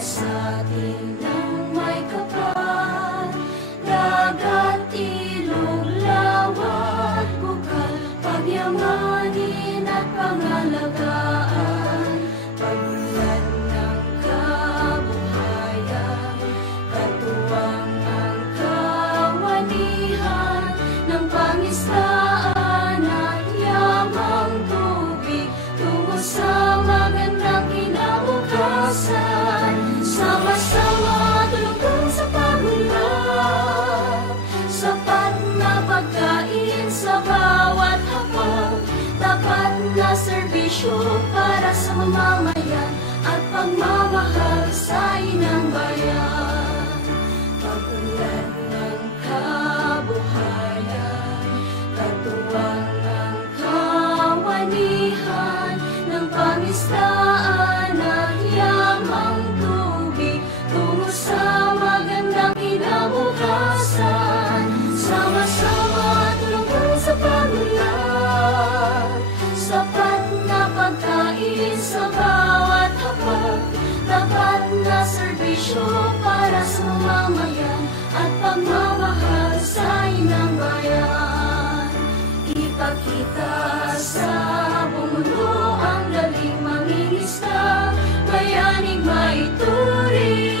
sa atin ng may kapal, dagat, ilog, lawa at bukal, pagyamanin at pangalagaan, pagmulan ng kabuhayan, katuwang ang kawanihan ng pangisdaan at yamang tubig tungo sa magandang kinabukasan. Sama-sama tulungan sa pagunlad, sapat na pagkain sa bawat hapag, tapat na serbisyo para sa mamamayan at pagmamahal sa inang bayan. Pag-unlad ng kabuhayan, katuwang ng kawanihan ng pangisdaan at yamang tubig tungo sa magandang kinabukasan. Sama-sama tulungan sa pagunlad, sapat na pagkain sa bawat hapag, tapat na serbisyo para sa mamamayan at pagmamahal sa inang bayan. Ipakita sa buong mundo ang galing mangingisda, bayanig maituring.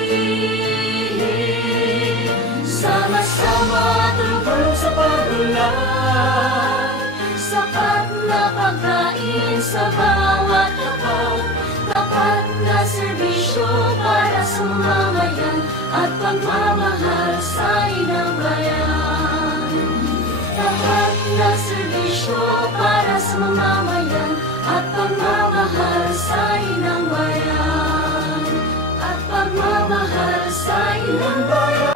Sama-sama tulungan sa pagunlad, sapat na pagkain sa bawat hapag, tapat na serbisyo para sa mamamayan at pagmamahal sa inang bayan. Tapat na serbisyo para sa mamamayan at pagmamahal sa inang bayan, at pagmamahal sa inang bayan.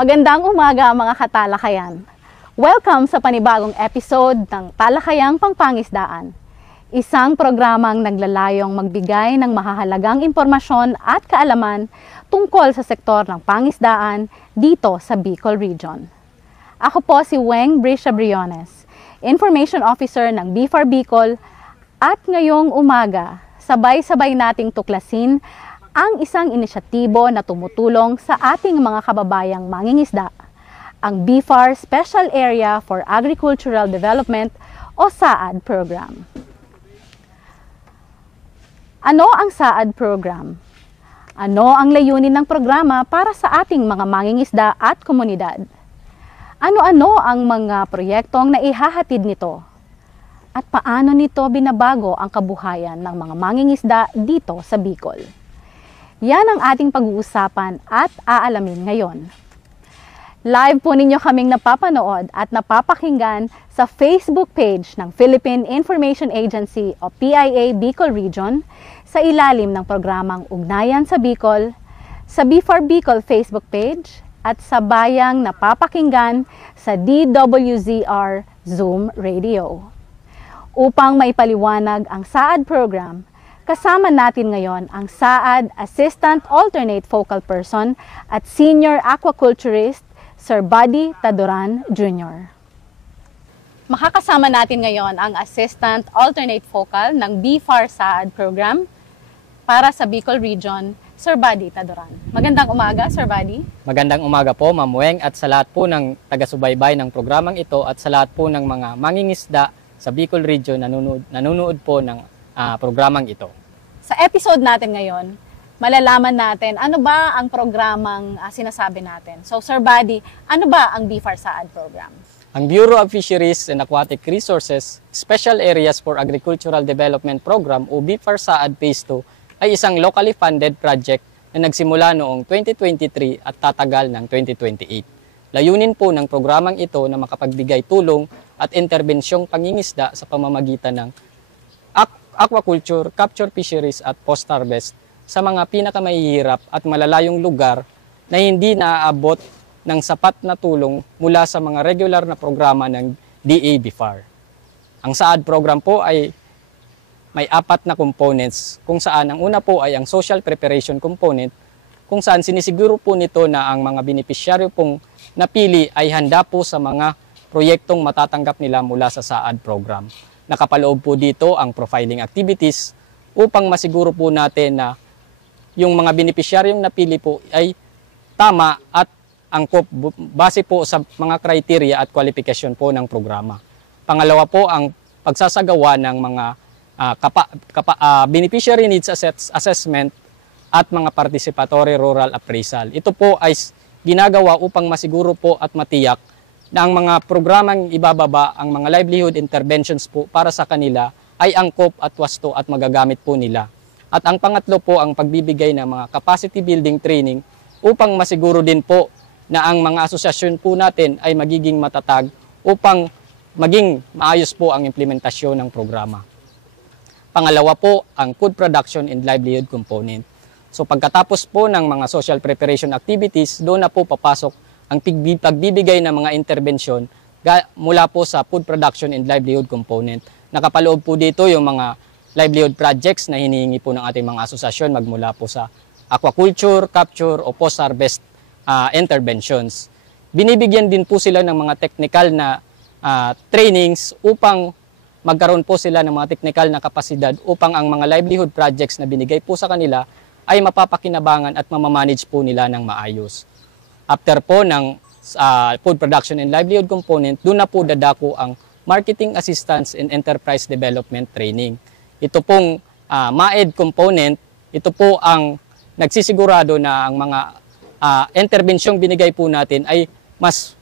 Magandang umaga mga katalakayan. Welcome sa panibagong episode ng Talakayang Pangpangisdaan. Isang programang naglalayong magbigay ng mahahalagang impormasyon at kaalaman tungkol sa sektor ng pangisdaan dito sa Bicol Region. Ako po si Weng Brisha Briones, Information Officer ng BFAR Bicol, at ngayong umaga, sabay-sabay nating tuklasin ang isang inisyatibo na tumutulong sa ating mga kababayang mangingisda, ang BFAR Special Area for Agricultural Development o SAAD program. Ano ang SAAD program? Ano ang layunin ng programa para sa ating mga mangingisda at komunidad? Ano-ano ang mga proyektong naihahatid nito? At paano nito binabago ang kabuhayan ng mga mangingisda dito sa Bicol? Yan ang ating pag-uusapan at aalamin ngayon. Live po ninyo kaming napapanood at napapakinggan sa Facebook page ng Philippine Information Agency o PIA Bicol Region sa ilalim ng programang Ugnayan sa Bicol, sa BFAR Bicol Facebook page at sa bayang napapakinggan sa DWZR Zoom Radio. Upang maipaliwanag ang SAAD program, kasama natin ngayon ang SAAD Assistant Alternate Focal Person at Senior Aquaculturist, Sir Buddy Taduran Jr. Makakasama natin ngayon ang Assistant Alternate Focal ng BFAR SAAD program para sa Bicol Region, Sir Buddy Tadoran. Magandang umaga, Sir Buddy. Magandang umaga po, Ma'am Weng, at sa lahat po ng taga-subaybay ng programang ito at sa lahat po ng mga mangingisda sa Bicol Region nanonood po ng programang ito. Sa episode natin ngayon, malalaman natin ano ba ang programang sinasabi natin. So, Sir Buddy, ano ba ang BFAR Saad program? Ang Bureau of Fisheries and Aquatic Resources Special Areas for Agricultural Development Program o BFAR Saad Phase 2 ay isang locally funded project na nagsimula noong 2023 at tatagal ng 2028. Layunin po ng programang ito na makapagbigay tulong at interbensyong pangingisda sa pamamagitan ng aquaculture, capture fisheries at post-harvest sa mga pinakamahihirap at malalayong lugar na hindi naaabot ng sapat na tulong mula sa mga regular na programa ng DA-BFAR. Ang SAAD program po ay may 4 na components kung saan ang una po ay ang social preparation component kung saan sinisiguro po nito na ang mga benepisyaryo pong napili ay handa po sa mga proyektong matatanggap nila mula sa SAAD program. Nakapaloob po dito ang profiling activities upang masiguro po natin na yung mga benepisyaryong napili po ay tama at angkop base po sa mga criteria at kwalifikasyon po ng programa. Pangalawa po ang pagsasagawa ng mga beneficiary needs assessment at mga participatory rural appraisal. Ito po ay ginagawa upang masiguro po at matiyak na ang mga programang ibababa, ang mga livelihood interventions po para sa kanila ay angkop at wasto at magagamit po nila. At ang pangatlo po ang pagbibigay ng mga capacity building training upang masiguro din po na ang mga asosasyon po natin ay magiging matatag upang maging maayos po ang implementasyon ng programa. Pangalawa po, ang food production and livelihood component. So pagkatapos po ng mga social preparation activities, doon na po papasok ang pagbibigay ng mga intervention mula po sa food production and livelihood component. Nakapaloob po dito yung mga livelihood projects na hinihingi po ng ating mga asosasyon magmula po sa aquaculture, capture o post-harvest interventions. Binibigyan din po sila ng mga technical na trainings upang magkaroon po sila ng mga technical na kapasidad upang ang mga livelihood projects na binigay po sa kanila ay mapapakinabangan at mamamanage po nila ng maayos. After po ng food production and livelihood component, doon na po dadako ang marketing assistance and enterprise development training. Ito pong MAED component, ito po ang nagsisigurado na ang mga intervensyong binigay po natin ay mas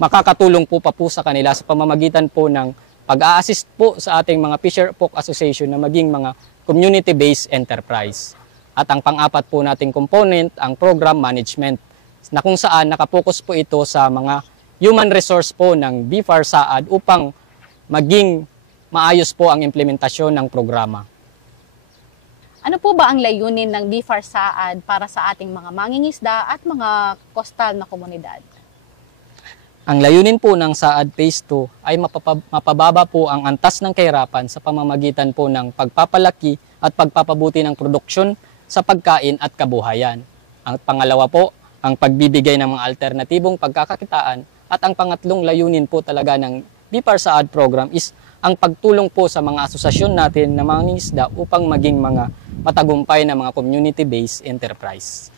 makakatulong po pa po sa kanila sa pamamagitan po ng pag-a-assist po sa ating mga Fisher Folk Association na maging mga community-based enterprise. At ang pang-apat po nating component, ang program management, na kung saan nakapokus po ito sa mga human resource po ng BFAR Saad upang maging maayos po ang implementasyon ng programa. Ano po ba ang layunin ng BFAR Saad para sa ating mga mangingisda at mga coastal na komunidad? Ang layunin po ng SAAD Phase 2 ay mapababa po ang antas ng kahirapan sa pamamagitan po ng pagpapalaki at pagpapabuti ng produksyon sa pagkain at kabuhayan. Ang pangalawa po, ang pagbibigay ng mga alternatibong pagkakakitaan at ang pangatlong layunin po talaga ng BFAR Saad program is ang pagtulong po sa mga asosasyon natin na mangingisda upang maging mga matagumpay na mga community-based enterprise.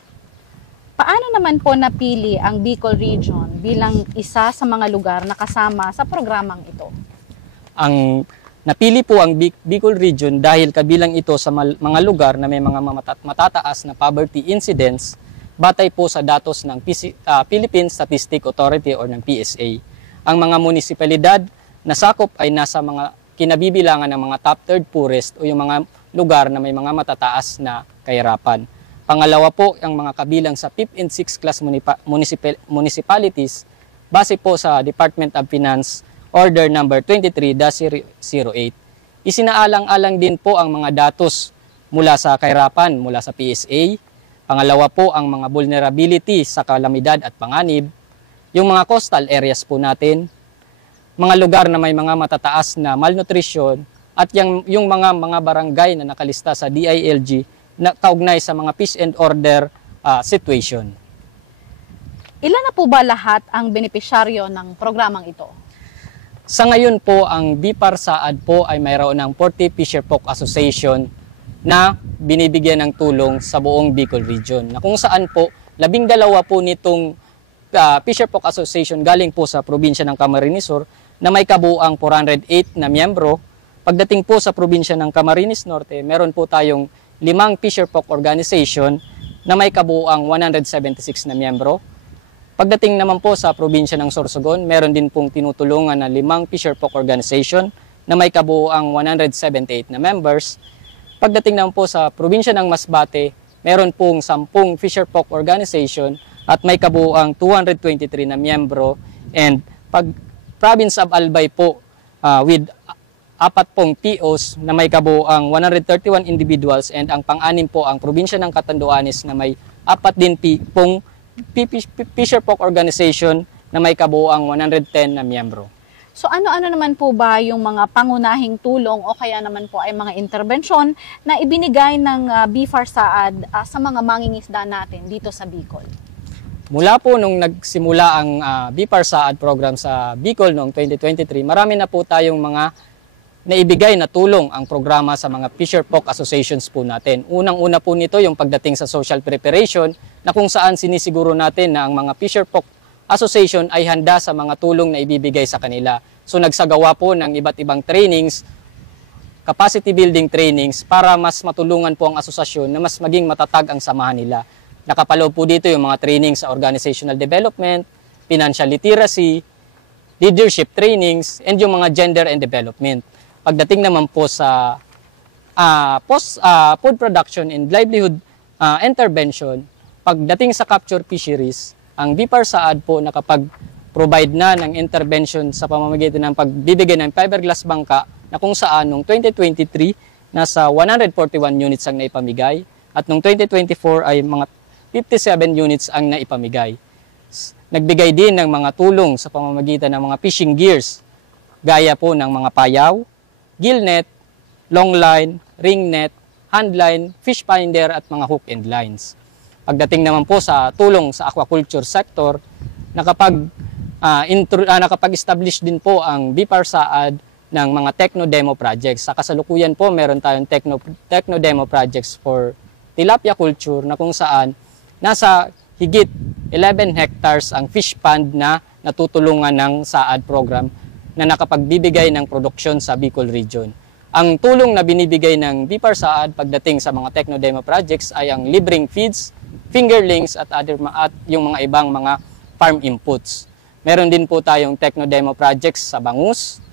Paano naman po napili ang Bicol Region bilang isa sa mga lugar na kasama sa programang ito? Ang napili po ang Bicol Region dahil kabilang ito sa mga lugar na may mga matataas na poverty incidence batay po sa datos ng Philippine Statistic Authority o ng PSA. Ang mga munisipalidad na sakop ay nasa mga kinabibilangan ng mga top third poorest o yung mga lugar na may mga matataas na kahirapan. Pangalawa po, ang mga kabilang sa 5th and 6th class municipalities base po sa Department of Finance Order number 23-08. Isinaalang-alang din po ang mga datos mula sa kahirapan, mula sa PSA. Pangalawa po, ang mga vulnerability sa kalamidad at panganib. Yung mga coastal areas po natin, mga lugar na may mga matataas na malnutrition at yung mga barangay na nakalista sa DILG na kaugnay sa mga peace and order situation. Ilan na po ba lahat ang benepisyaryo ng programang ito? Sa ngayon po, ang BFAR Saad po ay mayroon ng 40 Fisher Folk Association na binibigyan ng tulong sa buong Bicol Region. Na kung saan po, 12 po nitong Fisher Folk Association galing po sa probinsya ng Camarines Sur na may kabuuang 408 na miyembro. Pagdating po sa probinsya ng Camarines Norte, meron po tayong 5 Fisher Folk Organization na may kabuuang 176 na miyembro. Pagdating naman po sa probinsya ng Sorsogon, meron din pong tinutulungan na 5 Fisher Folk Organization na may kabuuang 178 na members. Pagdating naman po sa probinsya ng Masbate, meron pong 10 Fisher Folk Organization at may kabuuang 223 na miyembro. And pag province of Albay po with 4 pong POs na may kabuuang 131 individuals, and ang pang-anim po ang probinsya ng Catanduanes na may 4 din pong Fisher Folk Organization na may kabuuang 110 na miyembro. So ano-ano naman po ba yung mga pangunahing tulong o kaya naman po ay mga intervensyon na ibinigay ng BFAR-SAAD sa mga mangingisda natin dito sa Bicol? Mula po nung nagsimula ang BFAR-SAAD program sa Bicol noong 2023, marami na po tayong mga naibigay na tulong ang programa sa mga Fisher Folk Associations po natin. Unang-una po nito yung pagdating sa social preparation na kung saan sinisiguro natin na ang mga Fisher Folk Association ay handa sa mga tulong na ibibigay sa kanila. So nagsagawa po ng iba't ibang trainings, capacity building trainings para mas matulungan po ang asosasyon na mas maging matatag ang samahan nila. Nakapaloob po dito yung mga training sa organizational development, financial literacy, leadership trainings, and yung mga gender and development. Pagdating naman po sa food production and livelihood intervention, pagdating sa capture fisheries, ang BFAR-SAAD po nakapag-provide na ng intervention sa pamamagitan ng pagbibigay ng fiberglass bangka na kung saan noong 2023 nasa 141 units ang naipamigay at noong 2024 ay mga 57 units ang naipamigay. Nagbigay din ng mga tulong sa pamamagitan ng mga fishing gears gaya po ng mga payaw, gill net, long line, ring net, hand line, fish finder at mga hook and lines. Pagdating naman po sa tulong sa aquaculture sector, nakapag-establish din po ang BFAR-SAAD ng mga techno-demo projects. Sa kasalukuyan po, meron tayong techno-demo projects for tilapia culture na kung saan nasa higit 11 hectares ang fish pond na natutulungan ng SAAD program na nakapagbibigay ng produksyon sa Bicol Region. Ang tulong na binibigay ng BFAR-SAAD pagdating sa mga techno-demo projects ay ang libreng feeds, fingerlings at yung mga ibang mga farm inputs. Meron din po tayong techno-demo projects sa bangus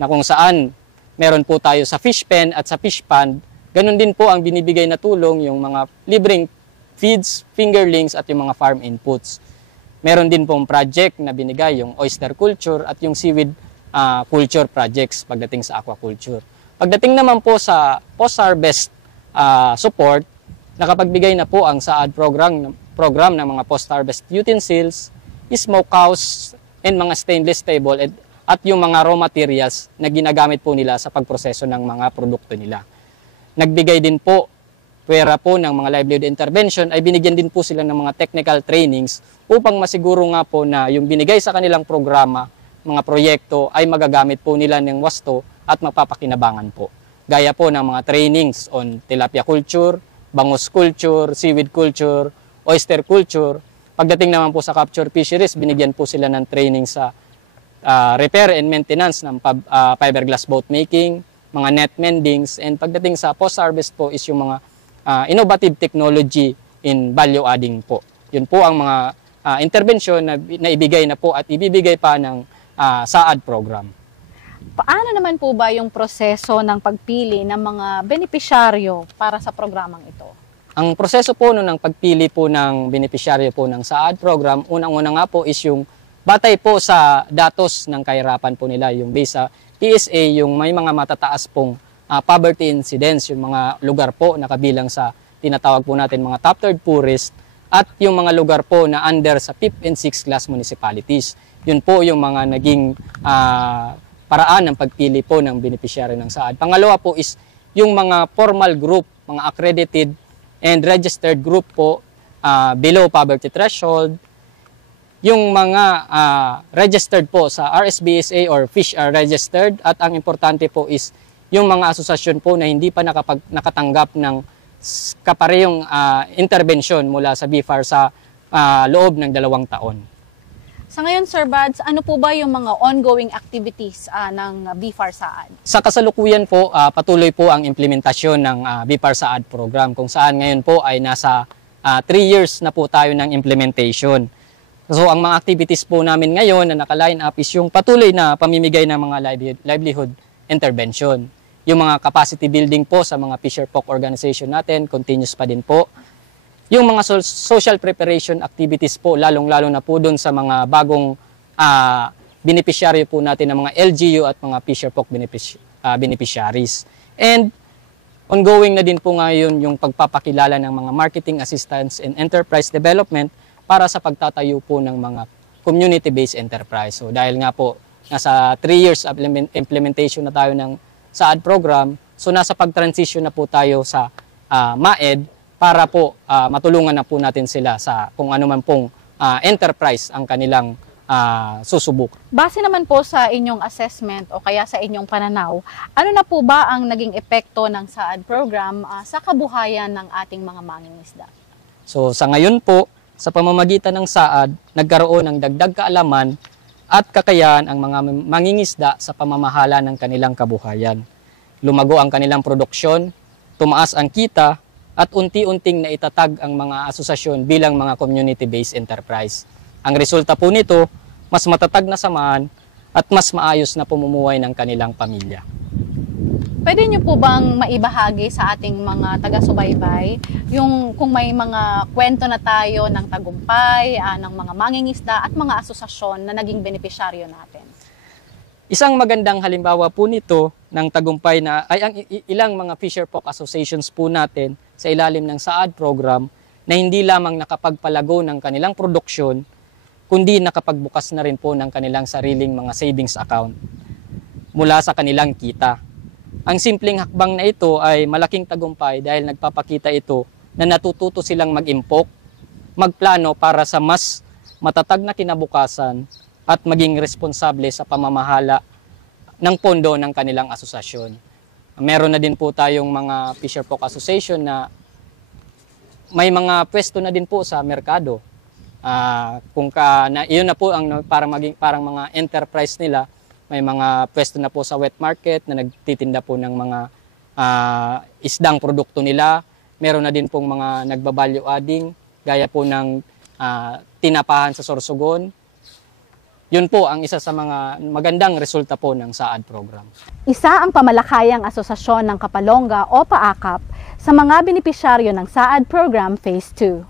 na kung saan meron po tayo sa fish pen at sa fish pond. Ganun din po ang binibigay na tulong yung mga libreng feeds, fingerlings at yung mga farm inputs. Meron din pong project na binigay yung oyster culture at yung seaweed culture projects pagdating sa aquaculture. Pagdating naman po sa post-harvest support, nakapagbigay na po ang SAAD program ng mga post-harvest utensils, smokehouse, and mga stainless table at yung mga raw materials na ginagamit po nila sa pagproseso ng mga produkto nila. Nagbigay din po, pwera po ng mga livelihood intervention, ay binigyan din po sila ng mga technical trainings upang masiguro nga po na yung binigay sa kanilang programa, mga proyekto, ay magagamit po nila ng wasto at mapapakinabangan po. Gaya po ng mga trainings on tilapia culture, bangus culture, seaweed culture, oyster culture. Pagdating naman po sa capture fisheries, binigyan po sila ng training sa repair and maintenance ng fiberglass boat making, mga net mendings, and pagdating sa post-harvest po is yung mga innovative technology in value adding po. Yun po ang mga intervention na ibigay na po at ibibigay pa ng SAAD program. Paano naman po ba yung proseso ng pagpili ng mga benepisyaryo para sa programang ito? Ang proseso po ng pagpili po ng benepisyaryo po ng SAAD program, unang-una nga po is yung batay po sa datos ng kahirapan po nila, yung base sa PSA, yung may mga matataas pong poverty incidence, yung mga lugar po na kabilang sa tinatawag po natin mga top third poorest, at yung mga lugar po na under sa 5th and 6th class municipalities. Yun po yung mga naging paraan ng pagpili po ng beneficiary ng SAAD. Pangalawa po is yung mga formal group, mga accredited and registered group po below poverty threshold. Yung mga registered po sa RSBSA or fish are registered, at ang importante po is yung mga asosasyon po na hindi pa nakatanggap ng kaparehong intervention mula sa BIFAR sa loob ng 2 taon. Sa ngayon, Sir Bads, ano po ba yung mga ongoing activities ng BIFAR Saad? Sa kasalukuyan po, patuloy po ang implementasyon ng BIFAR Saad program kung saan ngayon po ay nasa 3 years na po tayo ng implementation. So ang mga activities po namin ngayon na naka-line up is yung patuloy na pamimigay ng mga livelihood intervention. Yung mga capacity building po sa mga Fisher Folk organization natin, continuous pa din po. Yung mga social preparation activities po, lalong-lalo na po doon sa mga bagong beneficiary po natin ng mga LGU at mga Fisher Folk beneficiaries. And ongoing na din po ngayon yung pagpapakilala ng mga marketing assistance and enterprise development para sa pagtatayo po ng mga community-based enterprise. So dahil nga po, nasa 3 years of implementation na tayo ng SAAD program, so nasa pag-transition na po tayo sa MAED para po matulungan na po natin sila sa kung ano man pong enterprise ang kanilang susubok. Base naman po sa inyong assessment o kaya sa inyong pananaw, ano na po ba ang naging epekto ng SAAD program sa kabuhayan ng ating mga mangingisda? So sa ngayon po, sa pamamagitan ng SAAD, nagkaroon ng dagdag kaalaman at kakayahan ang mga mangingisda sa pamamahala ng kanilang kabuhayan. Lumago ang kanilang produksyon, tumaas ang kita, at unti-unting naitatag ang mga asosasyon bilang mga community-based enterprise. Ang resulta po nito, mas matatag na samahan at mas maayos na pamumuhay ng kanilang pamilya. Pwede niyo po bang maibahagi sa ating mga taga-subaybay yung kung may mga kwento na tayo ng tagumpay, ng mga mangingisda at mga asosasyon na naging benepisyaryo natin? Isang magandang halimbawa po nito ng tagumpay na ay ang ilang mga Fisher Folk associations po natin sa ilalim ng SAAD program na hindi lamang nakapagpalago ng kanilang produksyon, kundi nakapagbukas na rin po ng kanilang sariling mga savings account mula sa kanilang kita. Ang simpleng hakbang na ito ay malaking tagumpay dahil nagpapakita ito na natututo silang mag-impok, magplano para sa mas matatag na kinabukasan at maging responsable sa pamamahala ng pondo ng kanilang asosasyon. Meron na din po tayong mga Fisher Folk Association na may mga pwesto na din po sa merkado. Iyon na po ang parang mga enterprise nila. May mga pwesto na po sa wet market na nagtitinda po ng mga isdang produkto nila. Meron na din pong mga nagbabalyo adding, gaya po ng tinapahan sa Sorsogon. Yun po ang isa sa mga magandang resulta po ng SAAD program. Isa ang pamalakayang asosasyon ng Kapalonga o PAAKAP sa mga benepisyaryo ng SAAD program Phase 2.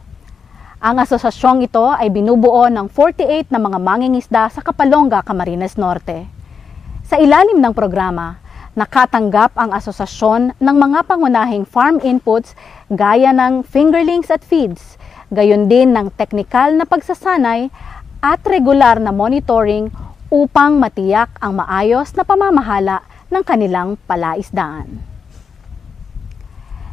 Ang asosasyong ito ay binubuo ng 48 na mga mangingisda sa Kapalonga, Camarines Norte. Sa ilalim ng programa, nakatanggap ang asosasyon ng mga pangunahing farm inputs gaya ng fingerlings at feeds, gayon din ng teknikal na pagsasanay at regular na monitoring upang matiyak ang maayos na pamamahala ng kanilang palaisdaan.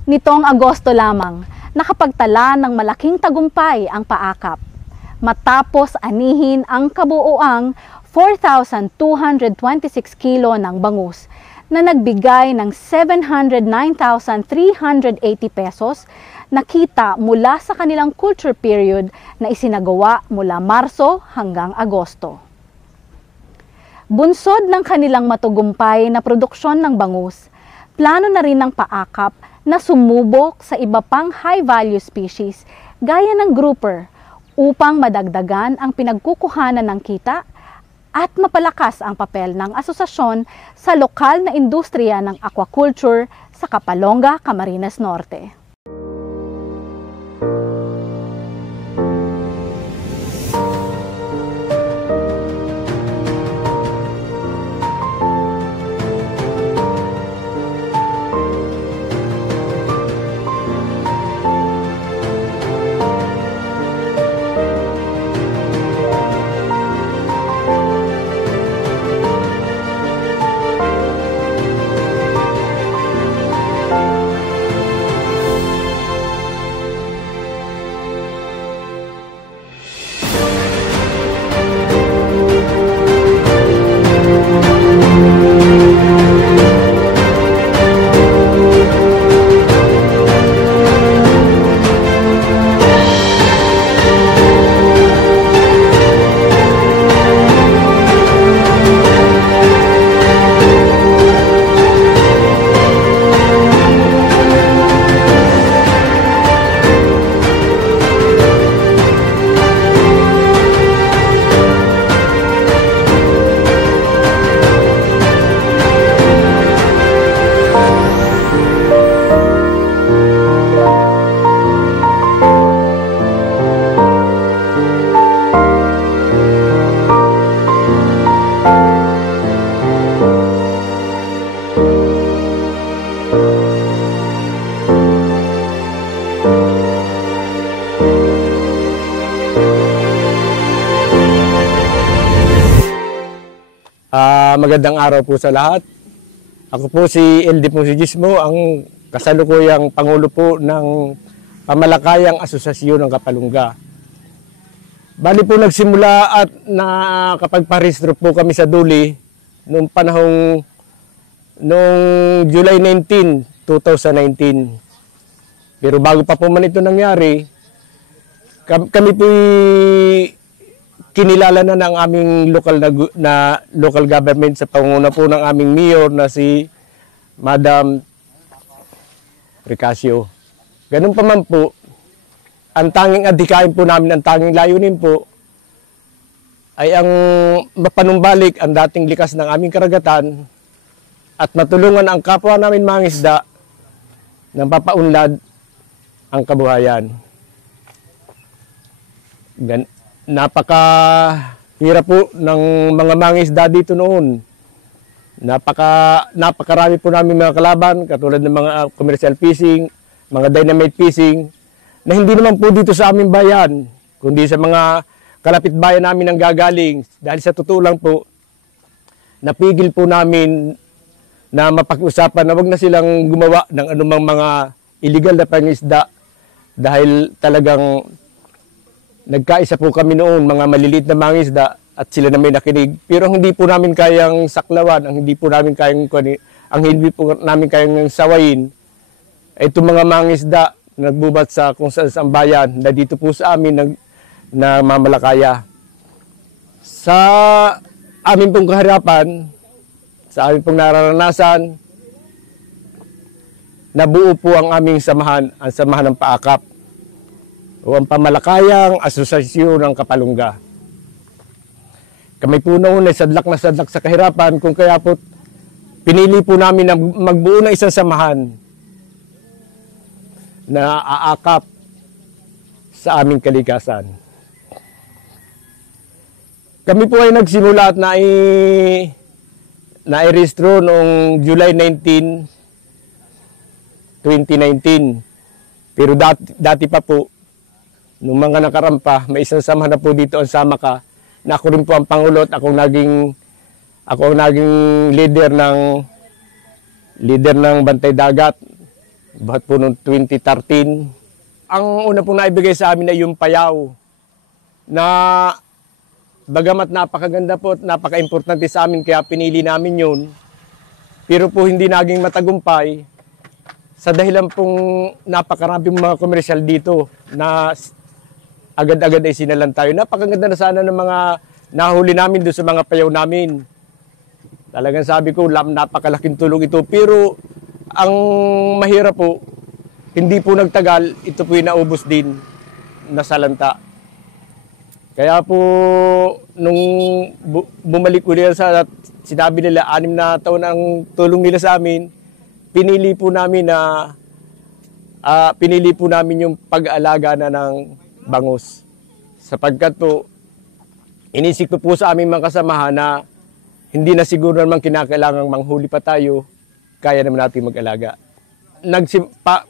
Nitong Agosto lamang, nakapagtala ng malaking tagumpay ang PAAKAP matapos anihin ang kabuuang 4,226 kilo ng bangus na nagbigay ng 709,380 pesos na kita mula sa kanilang culture period na isinagawa mula Marso hanggang Agosto. Bunsod ng kanilang matagumpay na produksyon ng bangus, plano na rin ng PAAKAP na sumubok sa iba pang high-value species gaya ng grouper upang madagdagan ang pinagkukuhanan ng kita at mapalakas ang papel ng asosasyon sa lokal na industriya ng aquaculture sa Kapalonga, Camarines Norte. Magandang araw po sa lahat. Ako po si LD Posigismo, ang kasalukuyang Pangulo po ng Pamalakayang Asosasyon ng Kapalungga. Bali po nagsimula at nakapagparehistro po kami sa Duli noong panahong July 19, 2019. Pero bago pa po man ito nangyari, kami po kinilala na ng aming local government sa pangunguna po ng aming mayor na si Madam Recasio. Ganun pa man po, ang tanging adhikain po namin, ang tanging layunin po ay ang mapanumbalik ang dating likas ng aming karagatan at matulungan ang kapwa namin mangisda na papaunlad ang kabuhayan. Napakahirap po ng mga mangisda dito noon. Napakarami po namin mga kalaban, katulad ng mga commercial fishing, mga dynamite fishing, na hindi naman po dito sa aming bayan, kundi sa mga kalapit bayan namin ang gagaling. Dahil sa totoo lang po, napigil po namin na mapag-usapan na wag na silang gumawa ng anumang mga illegal na pangisda dahil talagang nagkaisa po kami noon, mga maliliit na mangisda, at sila na may nakinig. Pero hindi po namin kayang saklawan, ang hindi po namin kayang sawayin, ay itong mga mangisda nagbubat sa kung saan bayan na dito po sa amin na Mamalakaya. Sa amin pong kahirapan, sa amin pong nararanasan, nabuo po ang aming samahan, ang samahan ng paakap o ang Pamalakayang Asosasyon ng Kapalungga. Kami po noon ay sadlak na sadlak sa kahirapan, kung kaya po pinili po namin na magbuo ng isang samahan na aakap sa aming kalikasan. Kami po ay nagsimula at nairehistro noong July 19, 2019. Pero dati pa po, nung mga nakarampa, may isang samahan na po dito ang Samaka, na ako rin po ang Pangulo at ako ang naging leader ng Bantay Dagat, buhat po noong 2013. Ang una pong naibigay sa amin ay yung payaw, na bagamat napakaganda po at napaka-importante sa amin, kaya pinili namin yun, pero po hindi naging matagumpay sa dahilan pong napakaraming mga komersyal dito na agad-agad ay sinalan tayo. Napakaganda na sana ng mga nahuli namin doon sa mga payaw namin. Talagang sabi ko, napakalaking tulong ito. Pero ang mahirap po, hindi po nagtagal, ito po yung naubos din na salanta. Kaya po, nung bumalik ulit sa sinabi nila, 6 na taon ang tulong nila sa amin, pinili po namin yung pag-aalaga na ng bangus. Sapagkat po, inisip ko po sa aming mga kasamahan na hindi na siguro naman kinakailangang manghuli pa tayo, kaya naman natin mag-alaga.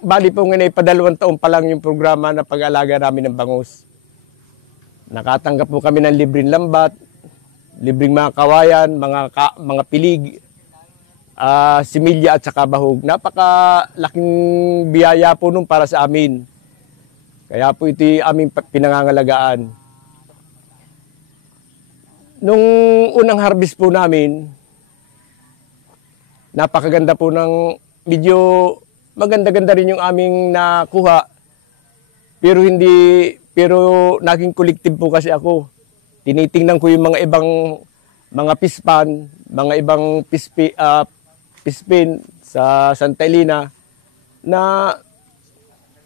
Bali po ngayon ay 2 taon pa lang yung programa na pag-alaga namin ng bangus. Nakatanggap po kami ng libreng lambat, libreng mga kawayan, mga pilig, similya at saka bahog. Napakalaking biyaya po nun para sa amin. Kaya po ito aming pinangangalagaan. Nung unang harvest po namin, napakaganda po medyo maganda-ganda rin yung aming nakuha. Pero naging collective po kasi ako. Tinitingnan ko yung mga ibang mga pispan, mga ibang pispin sa Santa Elena na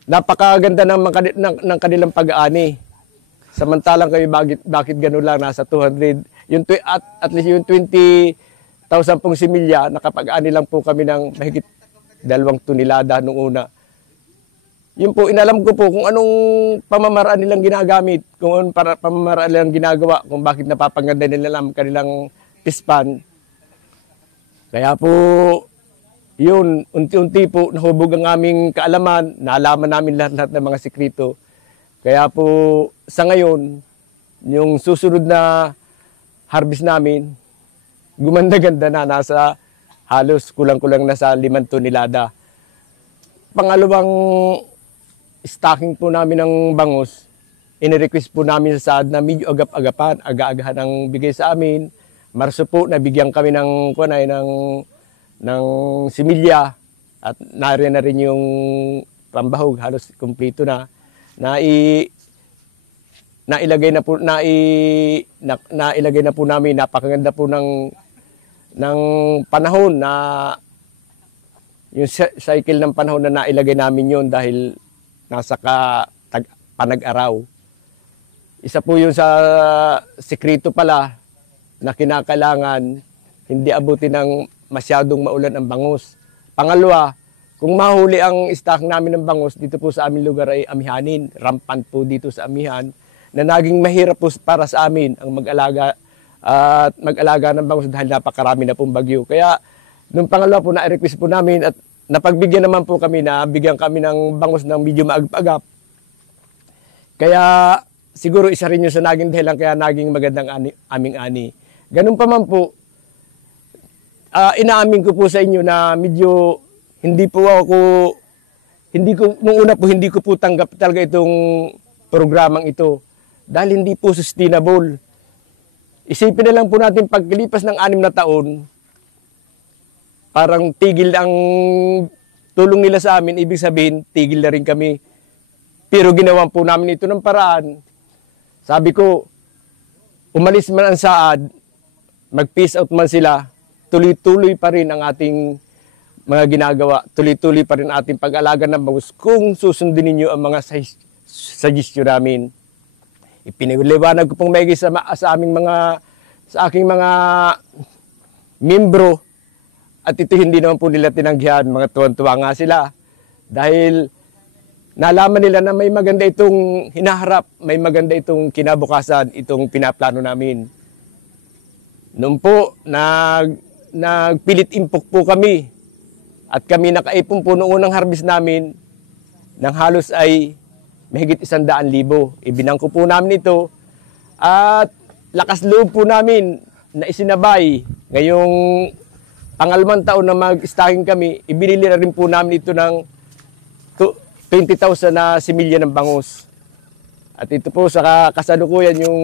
napakaganda ng kanilang pag-aani. Samantalang kayo, bakit gano'n lang, nasa 200, at least yung 20,000 pong similya, nakapag-aani lang po kami ng mahigit 2 tonelada nung una. Yun po, inalam ko po kung anong pamamaraan nilang ginagamit, kung anong pamamaraan nilang ginagawa, kung bakit napapaganda nila ang kanilang pispan. Kaya po, yun, unti-unti po nahubog ang aming kaalaman, naalaman namin lahat-lahat ng mga sekreto. Kaya po sa ngayon, yung susunod na harvest namin, gumanda-ganda na, nasa halos kulang-kulang na sa 5 tonelada. Pangalawang stocking po namin ng bangus, inirequest po namin sa SAAD na medyo agap-agapan, aga-agahan ang bigay sa amin. Marso po, nabigyan kami ng similya at nariyan na rin yung pambahog, halos kumpleto na. Nailagay na po namin, napakaganda po ng panahon na yung cycle ng panahon na nailagay namin yon dahil nasa panag-araw. Isa po yung sa sekreto pala na kinakailangan hindi abutin ng masyadong maulan ang bangus. Pangalawa, kung mahuli ang stock namin ng bangus dito po sa aming lugar ay amihanin. Rampant po dito sa amihan na naging mahirap po para sa amin ang mag-alaga ng bangus dahil napakarami na pong bagyo. Kaya nung pangalawa po na-request po namin at napagbigyan naman po kami na bigyan kami ng bangus ng medyo maagap-agap. Kaya siguro isa rin yung sa naging dahilan kaya naging magandang aming ani. Ganun pa man po, inaamin ko po sa inyo na medyo nung una po hindi ko po tanggap talaga itong programang ito dahil hindi po sustainable. Isipin na lang po natin pagkalipas ng 6 na taon, parang tigil ang tulong nila sa amin, ibig sabihin tigil na rin kami. Pero ginawa po namin ito ng paraan. Sabi ko, umalis man ang SAAD, mag-peace out man sila, tuloy-tuloy pa rin ang ating mga ginagawa, tuloy-tuloy pa rin ating pag-alaga ng bangus kung susundin ninyo ang mga suggestion namin. Ipiniliwanag ko pong maigi sa aking mga membro at ito hindi naman po nila tinanggihan, mga tuwan-tuwa nga sila dahil nalaman nila na may maganda itong hinaharap, may maganda itong kinabukasan, itong pinaplano namin. Noon po, nagpilit impok po kami at kami nakaipon po noong unang harvest namin ng halos ay mahigit 100,000. Ibinangko po namin ito at lakas loob po namin na isinabay. Ngayong pangalawang taon na mag-stocking kami, ibinili na rin po namin ito ng 20,000 na similya ng bangus. At ito po sa kasalukuyan yung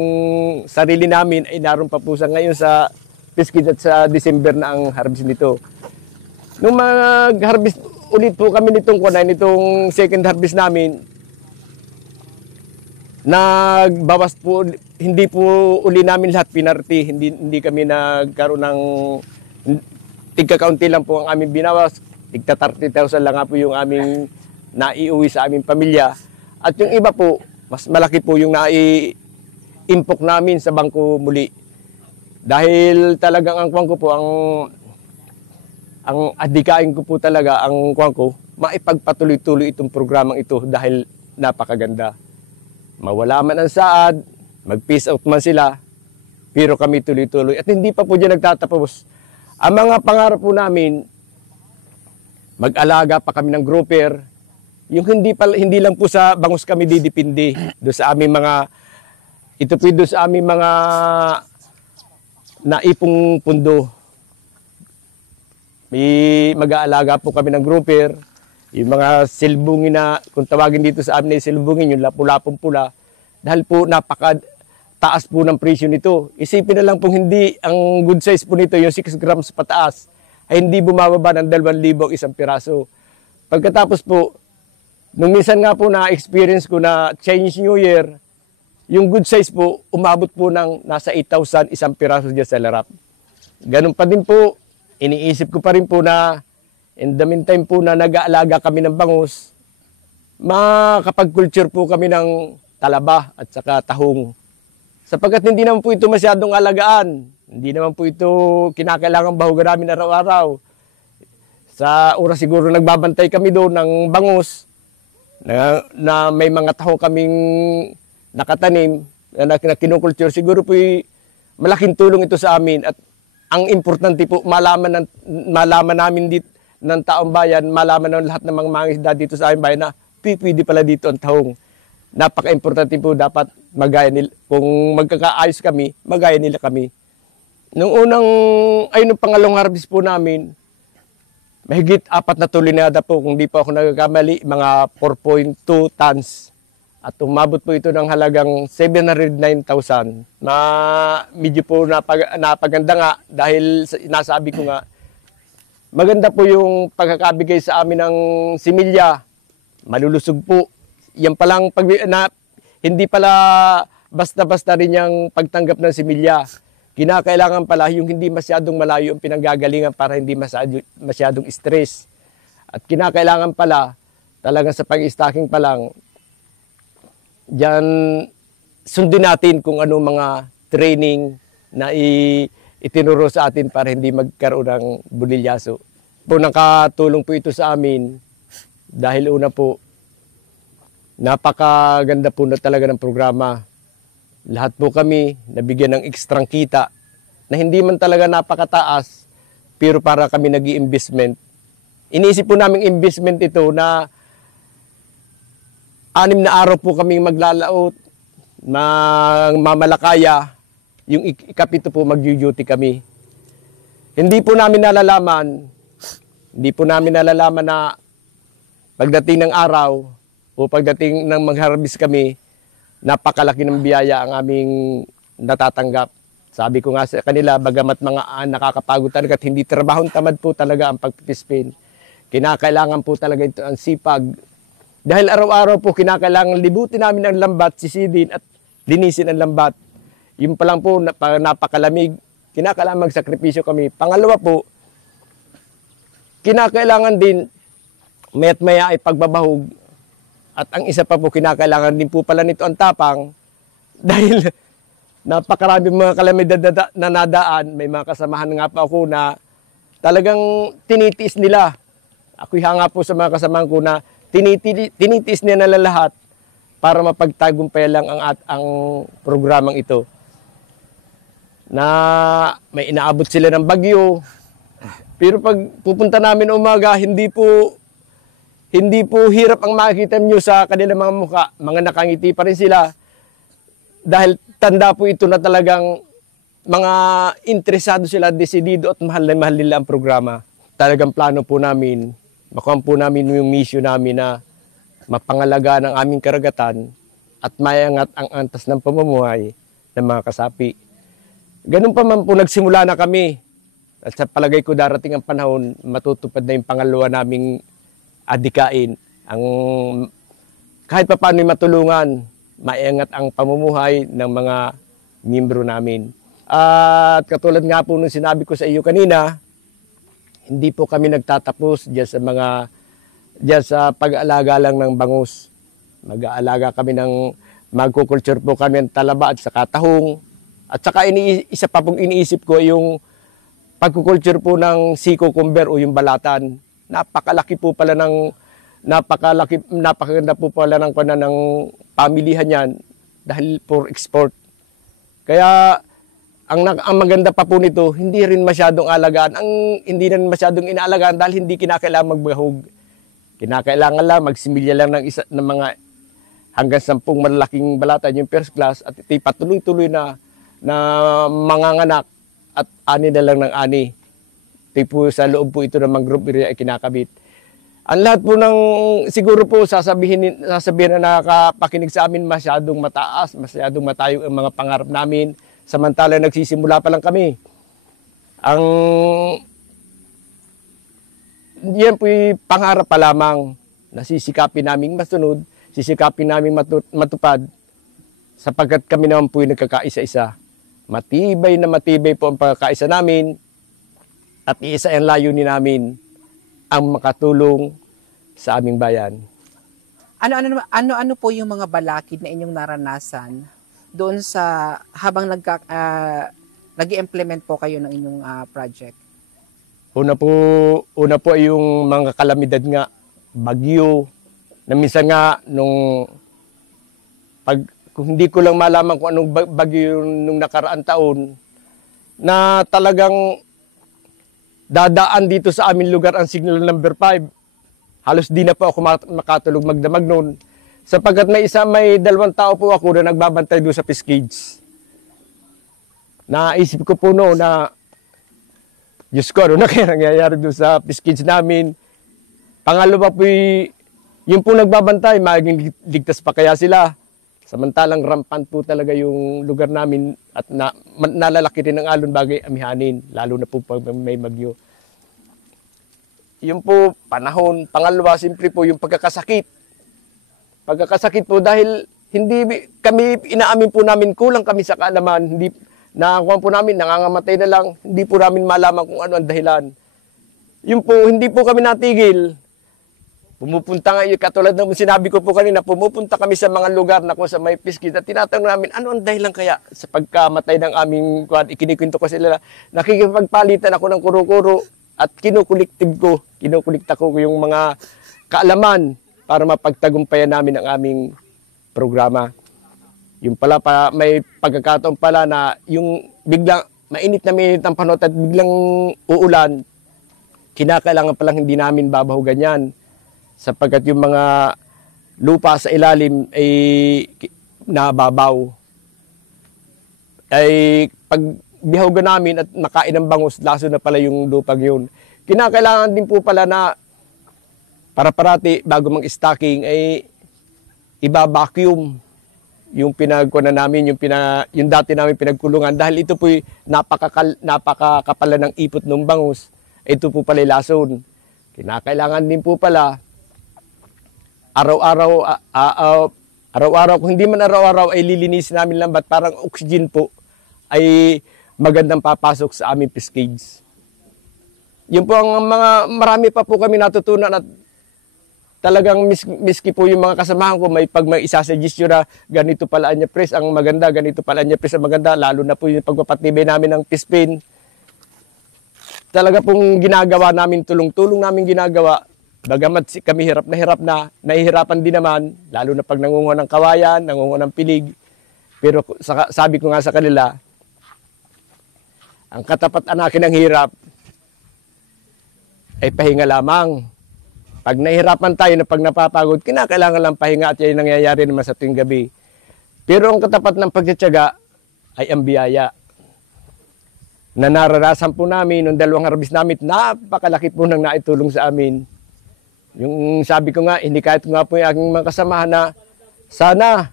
sarili namin ay naroon pa po sa ngayon sa Piskid at sa December na ang harvest nito. Nung mag-harvest ulit po kami nitong second harvest namin, nagbawas po, hindi po uli namin lahat pinarty, hindi kami nagkaroon ng tigka-kaunti lang po ang aming binawas, tigta 30,000 lang nga po yung aming naiuwi sa aming pamilya. At yung iba po, mas malaki po yung nai-impok namin sa bangko muli. Dahil talagang ang kuwang ko po, ang adikain ko po talaga, ang kuwang ko, maipagpatuloy-tuloy itong programang ito dahil napakaganda. Mawala man ang SAAD, mag-peace out man sila, pero kami tuloy-tuloy. At hindi pa po dyan nagtatapos. Ang mga pangarap po namin, mag-alaga pa kami ng grouper, yung hindi lang po sa bangus kami didipindi, doon sa aming mga, ito po doon sa aming mga naipong pundo. May mag-aalaga po kami ng grouper, yung mga silbungin na, kung tawagin dito sa amin na silbungin, yung lapu-lapong pula, dahil po napaka-taas po ng presyo nito. Isipin na lang po hindi, ang good size po nito, yung 6 grams pataas, ay hindi bumababa ng 2,000 isang piraso. Pagkatapos po, nung minsan nga po na-experience ko na Chinese New Year, yung good size po, umabot po ng nasa 8,000 isang piraso dyan sa larap. Ganun pa din po, iniisip ko pa rin po na in the meantime po na nag-aalaga kami ng bangus, makapag-culture po kami ng talaba at saka tahong. Sapagkat hindi naman po ito masyadong alagaan. Hindi naman po ito kinakailangan bahugan namin araw-araw. Sa oras siguro nagbabantay kami doon ng bangus na may mga tahong kaming nakatanim na kinukulture. Siguro po malaking tulong ito sa amin at ang importante po malaman namin dito ng taong bayan, malaman ng lahat ng mga mangisda dito sa aming bayan na pwede pala dito ang tahong. Napaka-importante po dapat magaya nila. Kung magkakaayos kami, magaya nila kami. nung pangalawang harvest po namin, mahigit 4 na tulinada po, kung di po ako nagkakamali, mga 4.2 tons. At umabot po ito ng halagang 709,000. Medyo po napaganda nga dahil nasabi ko nga, maganda po yung pagkakabigay sa amin ng similya. Malulusog po. Yan palang hindi pala basta-basta rin yung pagtanggap ng similya. Kinakailangan pala yung hindi masyadong malayo ang pinanggagalingan para hindi masyadong stress. At kinakailangan pala talagang sa pag-stocking pa lang, diyan sundin natin kung ano mga training na itinuro sa atin para hindi magkaroon ng bunilyaso. Po nakatulong po ito sa amin dahil una po, napakaganda po na talaga ng programa. Lahat po kami nabigyan ng ekstrang kita na hindi man talaga napakataas, pero para kami nag-i-investment. Iniisip po namin investment ito na 6 na araw po kaming maglalaot, mamalakaya, yung ikapito po mag-duty kami. Hindi po namin nalalaman na pagdating ng araw o pagdating ng mag-harvest kami, napakalaki ng biyaya ang aming natatanggap. Sabi ko nga sa kanila, bagamat mga nakakapagod talaga at hindi trabahong tamad po talaga ang pagpipispin, kinakailangan po talaga ito ang sipag. Dahil araw-araw po kinakailangan libutin namin ang lambat, sisidin at linisin ang lambat. Yung pa lang po napakalamig, kinakailangan magsakripisyo kami. Pangalawa po, kinakailangan din maya't maya ay pagbabahog. At ang isa pa po, kinakailangan din po pala nito ang tapang dahil napakarami mga kalamidad na nadaan. May mga kasamahan nga pa ako na talagang tinitiis nila. Ako'y hanga po sa mga kasamahan ko na tinitiis nila na lahat para mapagtagumpay lang ang programang ito. Na may inaabot sila ng bagyo. Pero pag pupunta namin umaga, hindi po hirap ang makikita nyo sa kanilang mga mukha. Mga nakangiti pa rin sila. Dahil tanda po ito na talagang mga interesado sila, desidido at mahal na mahal nila ang programa. Talagang plano po namin, makuha po namin yung mission namin na mapangalaga ng aming karagatan at mayangat ang antas ng pamumuhay ng mga kasapi. Ganun pa man po nagsimula na kami. At sa palagay ko darating ang panahon, matutupad na yung pangalawa naming adikain. Kahit pa paano matulungan, maiangat ang pamumuhay ng mga miyembro namin. At katulad nga po nung sinabi ko sa iyo kanina, hindi po kami nagtatapos diyan sa pag-aalaga lang ng bangus. Mag-aalaga kami magkukulture po kami ng talaba at saka tahong. At saka isa pa pong iniisip ko yung pagkukulture po ng sea cucumber o yung balatan. Napakaganda po pala ng pamilihan yan dahil for export. Kaya ang maganda pa po nito, hindi rin masyadong inaalagaan dahil hindi kinakailangan magbahog. Kinakailangan lang magsimilya lang ng mga hanggang 10 malalaking balatan yung first class at ito'y patuloy-tuloy na manganganak at ani na lang ng ani. Ito'y po sa loob po ito ng mangrove area ay kinakabit. Ang lahat po ng siguro po sasabihin na nakakapakinig sa amin masyadong mataas, masyadong matayo ang mga pangarap namin. Samantala nagsisimula pa lang kami. Yan po'y pangarap pa lamang na sisikapin naming masunod, sisikapin naming matupad sapagkat kami naman po'y nagkakaisa-isa. Matibay na matibay po ang pagkakaisa namin at iisa ang layunin namin ang makatulong sa aming bayan. Ano po yung mga balakid na inyong naranasan doon sa habang nag-i-implement po kayo ng inyong project? Una po ay yung mga kalamidad nga, bagyo, na minsan nga kung hindi ko lang malaman kung anong bagyo nung nakaraan taon, na talagang dadaan dito sa aming lugar ang signal number 5. Halos di na po ako makatulog magdamag noon. Sapagkat may 2 tao po ako na nagbabantay doon sa fish cage. naisip ko po noon na, Diyos ko, ano na kaya nangyayari doon sa fish cage namin. Pangalawa po, yung po nagbabantay, maging ligtas pa kaya sila. Samantalang rampant po talaga yung lugar namin at nalalaki rin ang alon bagay amihanin, lalo na po pag may bagyo. Yung po panahon. Pangalawa, simple po yung pagkakasakit. Pagkakasakit po dahil hindi kami, inaamin po namin, kulang kami sa kaalaman. Hindi, nakakuha po namin, nangangamatay na lang. Hindi po namin malaman kung ano ang dahilan. Yung po, hindi po kami natigil. Pumupunta nga, katulad ng sinabi ko po kanina, pumupunta kami sa mga lugar na kung sa may fish cage at tinatanong namin, ano ang dahilan kaya sa pagkamatay ng aming kuwan. Ikinikwento ko sila, nakikipagpalitan ako ng kuro-kuro at kinukulikta ko yung mga kaalaman para mapagtagumpayan namin ang aming programa. Yung pala may pagkakataon pala na yung biglang mainit ang panahon at biglang uulan, kinakailangan palang hindi namin babahugan yan. Sapagkat yung mga lupa sa ilalim ay nababaw. Ay pag bihawagan namin at nakain ng bangus, laso na pala yung lupang yun. Kinakailangan din po pala na para parati bago mang-stocking ay iba-vacuum yung pinagkunan namin, yung dati namin pinagkulungan. Dahil ito po'y napakakapala ng ipot ng bangus, ito po pala lason. Kinakailangan din po pala araw-araw, kung hindi man araw-araw ay lilinisin namin lambat, parang oxygen po ay magandang papasok sa aming fish cage. Yun po ang marami pa po kami natutunan at talagang miski po yung mga kasamahan ko, may isasuggest yun na ganito pala anya press ang maganda, ganito pala anya press ang maganda, lalo na po yung pagpapatibay namin ng fish pin. Talaga pong ginagawa namin, tulong-tulong namin ginagawa. Bagamat kami hirap na, nahihirapan din naman, lalo na pag nangunguha ng kawayan, nangunguha ng pilig. Pero sabi ko nga sa kanila, ang katapat-anakin ng hirap ay pahinga lamang. Pag nahihirapan tayo na pag napapagod, kinakailangan lang pahinga at yan nangyayari naman sa tuwing gabi. Pero ang katapat ng pagtsatsaga ay ang biyaya. Na naranasan po namin nung 2 harvest namin, napakalaki po nang naitulong sa amin. Yung sabi ko nga, hindi kahit nga po yung aking mga kasamahan na sana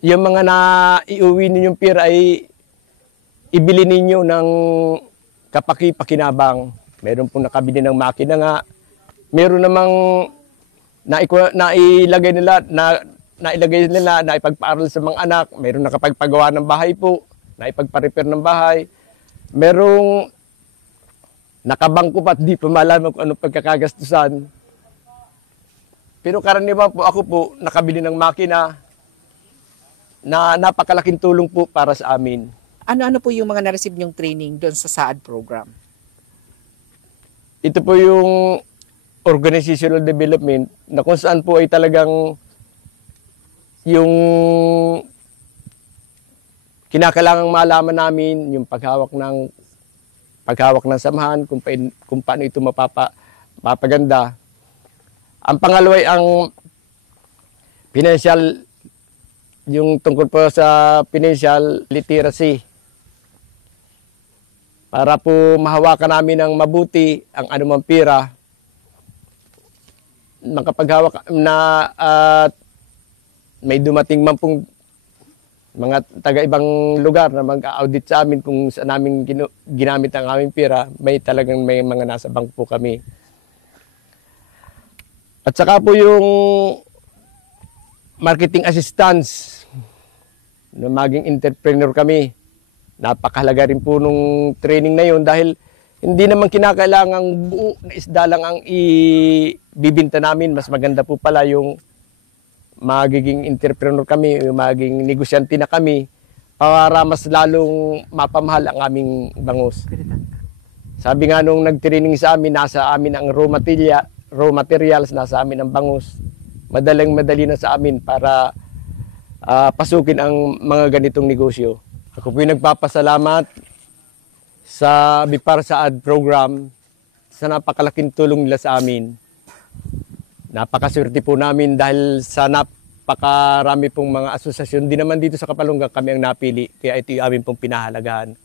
yung mga naiuwi ninyong pira ay ibili ninyo ng kapaki-pakinabang. Meron pong nakabili ng makina nga. Meron namang nailagay nila, naipagpaaral sa mga anak. Meron nakapagpagawa ng bahay po, naipagpa-repair ng bahay. Merong nakabangko pa at di pa malaman kung anong pagkakagastusan. Pero karaniwan po ako po nakabili ng makina na napakalaking tulong po para sa amin. Ano-ano po yung mga na-receive niyong training doon sa SAAD program? Ito po yung organizational development na kung saan po ay talagang yung kinakailangang malaman namin, yung paghawak ng samahan, kung paano ito mapapaganda. Ang pangalawa ay ang financial, yung tungkol po sa financial literacy. Para po mahawakan namin ng mabuti ang anumang pira, makapaghawak na may dumating man pong mga taga-ibang lugar na mag-audit sa amin kung saan namin ginamit ang aming pira, may mga nasa bank po kami. At saka po yung marketing assistance, na maging entrepreneur kami. Napakahalaga rin po nung training na yun dahil hindi naman kinakailangang buo na isda lang ang ibibinta namin. Mas maganda po pala yung magiging entrepreneur kami, magiging negosyante na kami para mas lalong mapamahal ang aming bangus. Sabi nga nung nag-training sa amin, nasa amin ang raw materials, nasa amin ang bangus. Madali na sa amin para pasukin ang mga ganitong negosyo. Ako po yung nagpapasalamat sa BIPAR SAAD program sa napakalaking tulong nila sa amin. Napakaswerte po namin dahil sa napakarami pong mga asosasyon. Di naman dito sa Kapalungga kami ang napili, kaya ito yung amin pong pinahalagahan.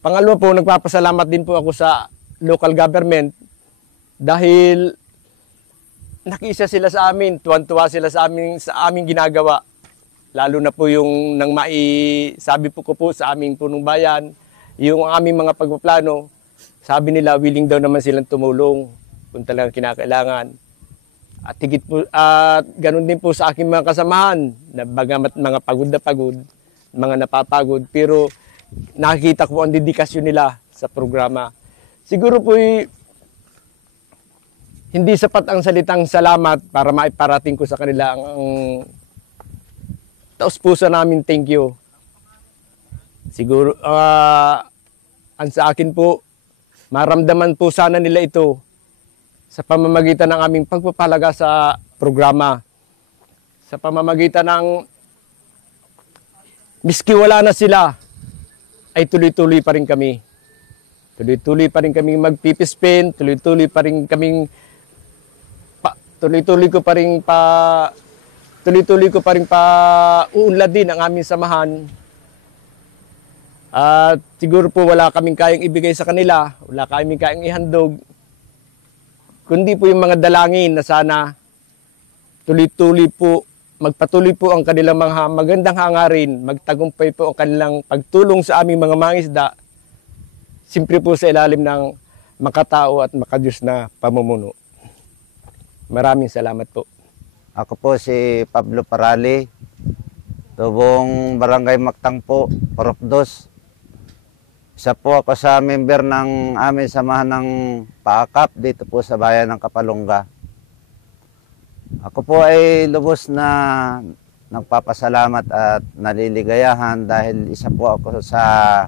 Pangalawa po, nagpapasalamat din po ako sa local government dahil nakiisa sila sa amin, tuwan-tuwa sila sa aming ginagawa. Lalo na po yung nang sabi po ko po sa aming punong bayan, yung aming mga pagpaplano, sabi nila willing daw naman silang tumulong kung talagang kinakailangan. At higit po, ganun din po sa aking mga kasamahan, na bagamat mga pagod na pagod, mga napapagod, pero nakikita ko ang dedikasyon nila sa programa. Siguro po hindi sapat ang salitang salamat para maiparating ko sa kanila ang taos-puso namin thank you. Siguro, ang sa akin po, maramdaman po sana nila ito sa pamamagitan ng aming pagpapalaga sa programa. Sa pamamagitan ng miski wala na sila, ay tuloy-tuloy pa rin kami. Tuloy-tuloy pa rin kaming magpipispin, tuloy-tuloy ko pa rin uunlad din ang aming samahan. At siguro po wala kaming kayang ibigay sa kanila, wala kaming kayang ihandog, kundi po yung mga dalangin na sana magpatuloy po ang kanilang mga magandang hangarin, magtagumpay po ang kanilang pagtulong sa aming mga mangisda, siyempre po sa ilalim ng makatao at makadiyos na pamumuno. Maraming salamat po. Ako po si Pablo Parali, tubong Barangay Mactangpo, Purok 2. Isa po ako sa member ng aming samahan ng paakap dito po sa bayan ng Kapalungga. Ako po ay lubos na nagpapasalamat at naliligayahan dahil isa po ako sa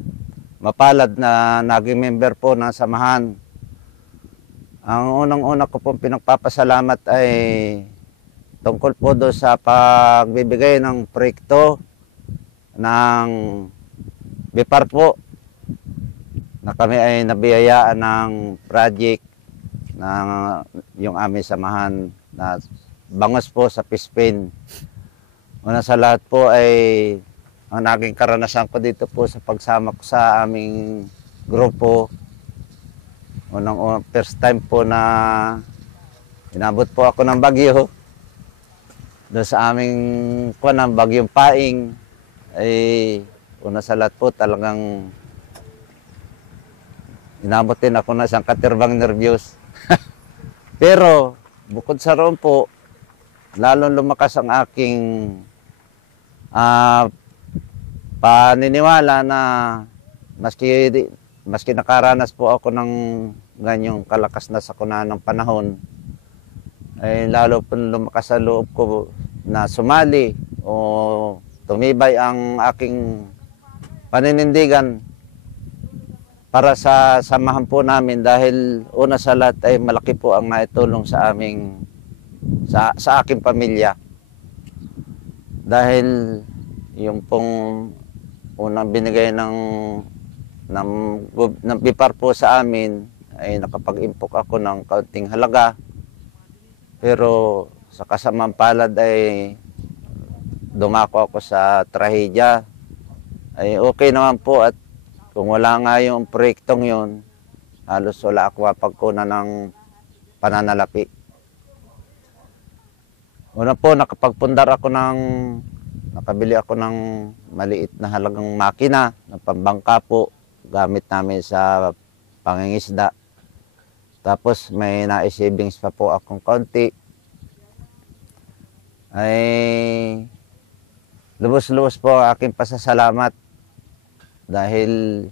mapalad na naging member po ng samahan. Ang unang-una ko pong pinagpapasalamat ay tungkol po doon sa pagbibigay ng proyekto ng BIPAR po, na kami ay nabiyayaan ng project ng yung aming samahan na bangos po sa Pispin. Una sa lahat po ay ang naging karanasan ko dito po sa pagsama ko sa aming grupo. First time po na inabot po ako ng bagyo. Doon sa aming ng bagyong Paing ay una sa lahat po talagang inabot din ako na isang katirbang nervyos. Pero bukod sa roon po, lalong lumakas ang aking paniniwala na maski nakaranas po ako ng ganyong kalakas na sakuna ng panahon, ay lalo po lumakas sa loob ko na sumali o tumibay ang aking paninindigan para sa samahan po namin dahil una sa lahat ay malaki po ang naitulong sa sa aking pamilya. Dahil yung pong unang binigay ng BIPAR po sa amin ay nakapag-impok ako ng kaunting halaga. Pero sa kasamang palad ay dumako ako sa trahedya. Ay okay naman po at kung wala nga yung proyektong yun, halos wala ako mapagkunan ng pananalapi. Una po, nakabili ako ng maliit na halagang makina na pambangka po, gamit namin sa pangingisda. Tapos may na-savings pa po akong konti. Ay lubos-lubos po ang aking pasasalamat dahil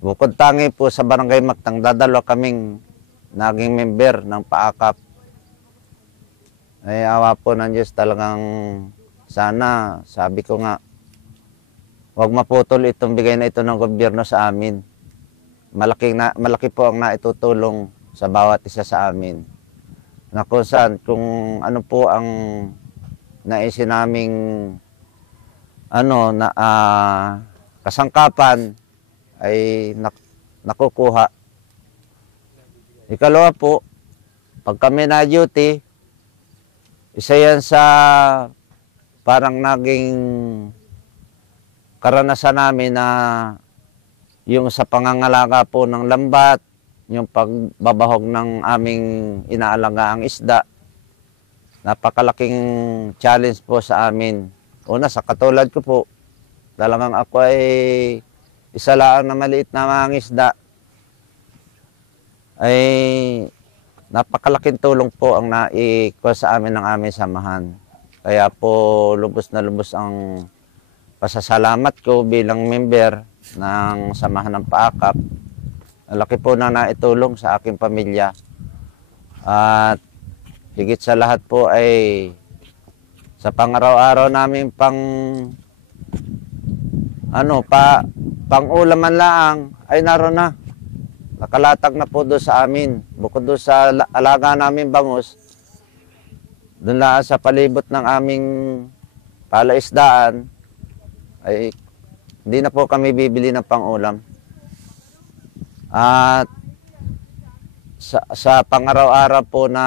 bukod tangi po sa Barangay Mactang, dadalo kaming naging member ng paakap. Ay awa po ng Diyos talagang sana, sabi ko nga, huwag maputol itong bigay na ito ng gobyerno sa amin. Malaki po ang naitutulong sa bawat isa sa amin. Na kung saan, kung ano po ang naisin naming kasangkapan ay nakukuha. Ikalawa po, pag kami na duty, Isa yan sa parang naging karanasan namin na yung sa pangangalaga po ng lambat, yung pagbabahog ng aming inaalagaang isda, napakalaking challenge po sa amin. Una, sa katulad ko po, talagang ako ay isa lang na maliit na mangingisda, ay napakalaking tulong po ang naikuha sa amin ng aming samahan. Kaya po lubos na lubos ang pasasalamat ko bilang member ng samahan ng paakap. Ang laki po na naitulong sa aking pamilya. At higit sa lahat po ay sa pang-araw-araw namin pang-ulam man laang ay naroon na. Nakalatag na po doon sa amin. Bukod doon sa alaga namin bangus, doon lang sa palibot ng aming palaisdaan, ay hindi na po kami bibili ng pang-ulam. At sa pang-araw-araw po na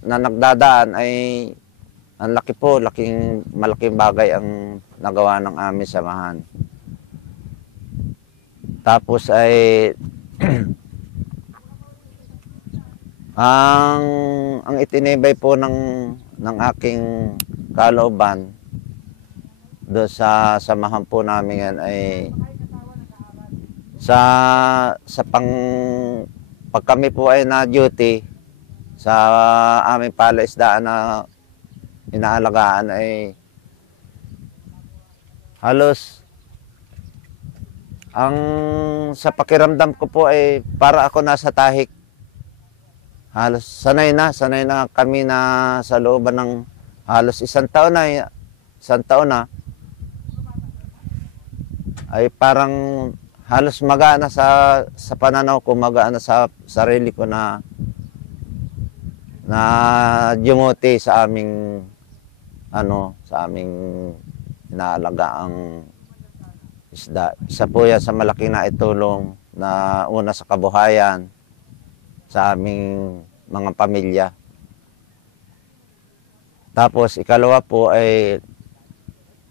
nagdadaan ay ang laki po, malaking bagay ang nagawa ng aming samahan. Tapos ay ang itinibay po ng aking kalooban doon sa samahan po namin yan ay pag kami po ay na duty sa aming palaisdaan na inaalagaan ay halos sa pakiramdam ko po ay para ako nasa tahik. Halos sanay na kami na sa looban ng halos isang taon na ay parang halos magaan na sa pananaw ko, magaan na sa sarili ko na dumuti sa aming inaalagaang isda. Isa po yan sa malaking naitulong na una sa kabuhayan sa aming mga pamilya. Tapos ikalawa po ay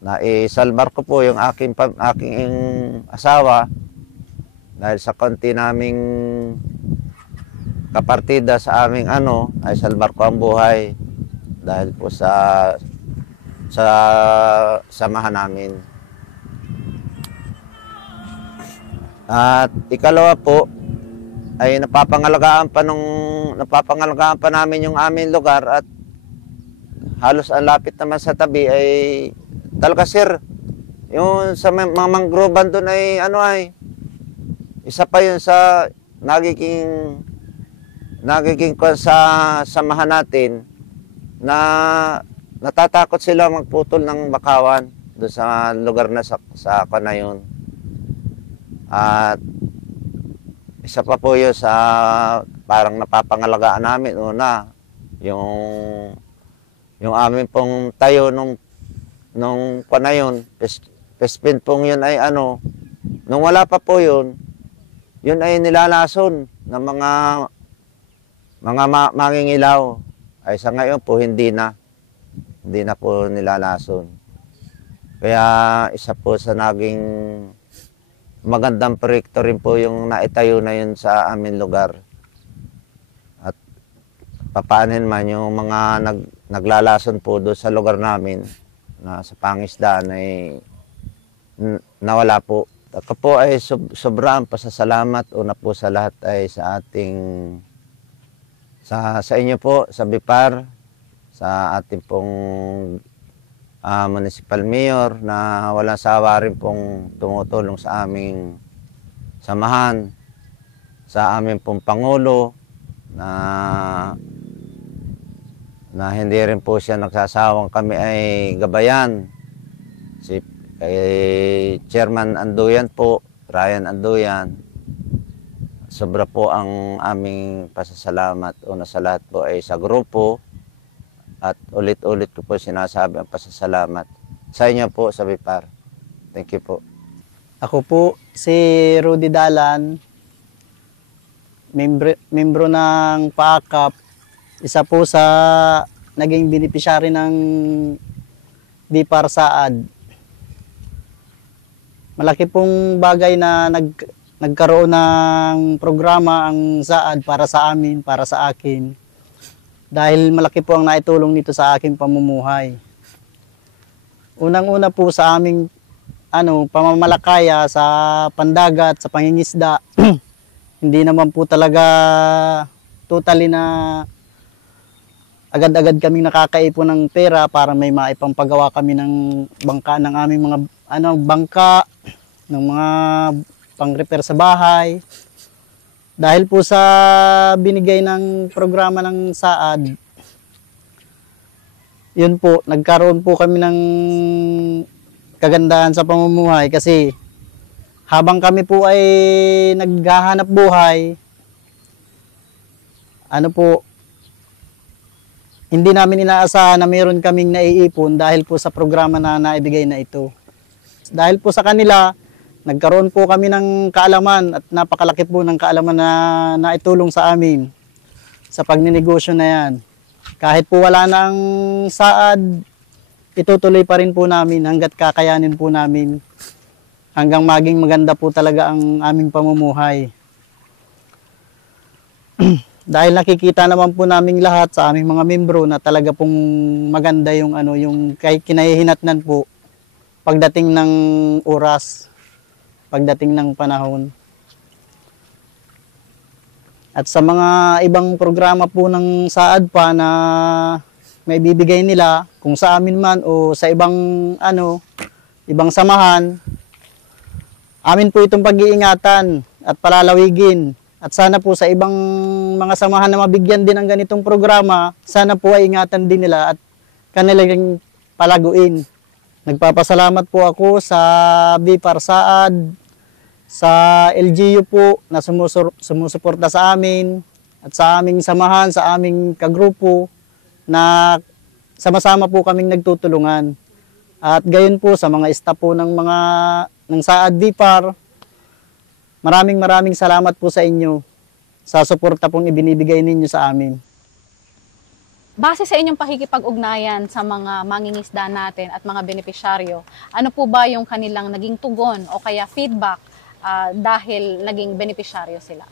naisalbar ko po yung aking asawa dahil sa konti naming kapartida sa aming ay salbar ko ang buhay dahil po sa samahan namin. At ikalawa po ay napapangalagaan pa namin yung aming lugar at halos ang lapit naman sa tabi ay talaga sir, yung sa mga mangroban doon ay isa pa yun sa nagiging sa samahan natin na natatakot sila magputol ng bakawan doon sa lugar na sa na yun. At isa pa po yun sa parang napapangalagaan namin una yung amin pong tayo nung na yun, pespin pong yun ay nung wala pa po yun ay nilalason ng mga mangingilaw. Ay sa ngayon po hindi na po nilalason. Kaya isa po sa naging magandang proyekto rin po yung naitayo na yun sa aming lugar. At papaanin man yung mga naglalason po doon sa lugar namin na sa pangisdaan ay nawala po. Ako po ay sobrang pasasalamat una po sa lahat ay sa inyo po, sa BIPAR, sa ating pong municipal mayor na walang sawa rin pong tumutulong sa aming samahan, sa aming pong pangulo na hindi rin po siya nagsasawang kami ay gabayan. Si Chairman Anduyan po, Ryan Anduyan, sobra po ang aming pasasalamat. Una sa lahat po ay sa grupo. At ulit-ulit ko po sinasabi ang pasasalamat sa inyo po sa BIPAR. Thank you po. Ako po si Rudy Dalan, membro ng paakap Isa po sa naging beneficiary ng BIPAR Saad. Malaki pong bagay na nagkaroon ng programa ang Saad para sa amin, para sa akin. Dahil malaki po ang naitulong nito sa aking pamumuhay. Unang-una po sa aming pamamalakaya sa pandagat, sa pangingisda. Hindi naman po talaga totally na agad-agad kaming nakakaipon ng pera para may maipampagawa kami ng bangka ng aming mga bangka, ng mga pang-repair sa bahay. Dahil po sa binigay ng programa ng Saad, yun po, nagkaroon po kami ng kagandahan sa pamumuhay kasi habang kami po ay naghahanap buhay, hindi namin inaasahan na mayroon kaming naiipon dahil po sa programa na naibigay na ito. Dahil po sa kanila, nagkaroon po kami ng kaalaman at napakalaki po ng kaalaman na naitulong sa amin sa pagninegosyo na yan. Kahit po wala na ang Saad, itutuloy pa rin po namin hanggat kakayanin po namin hanggang maging maganda po talaga ang aming pamumuhay. Dahil nakikita naman po namin lahat sa aming mga membro na talaga pong maganda yung yung kinahihinatnan po pagdating ng oras, pagdating ng panahon. At sa mga ibang programa po ng Saad pa na may bibigay nila kung sa amin man o sa ibang ibang samahan, amin po itong pag-iingatan at palalawigin. At sana po sa ibang mga samahan na mabigyan din ng ganitong programa, sana po ay ingatan din nila at kanilang palaguin. Nagpapasalamat po ako sa BIPAR Saad, sa LGU po na sumusuporta sa amin at sa aming samahan, sa aming kagrupo na sama-sama po kaming nagtutulungan. At gayon po sa mga staff po ng Saad BIPAR, maraming salamat po sa inyo sa suporta pong ibinibigay ninyo sa amin. Base sa inyong pakikipag-ugnayan sa mga mangingisda natin at mga benepisyaryo, ano po ba yung kanilang naging tugon o kaya feedback dahil naging benepisyaryo sila?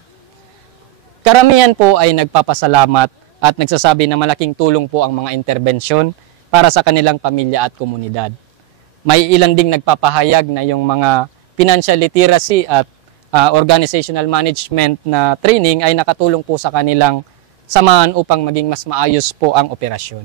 Karamihan po ay nagpapasalamat at nagsasabi na malaking tulong po ang mga interbensyon para sa kanilang pamilya at komunidad. May ilan ding nagpapahayag na yung mga financial literacy at organizational management na training ay nakatulong po sa kanilang samahan upang maging mas maayos po ang operasyon.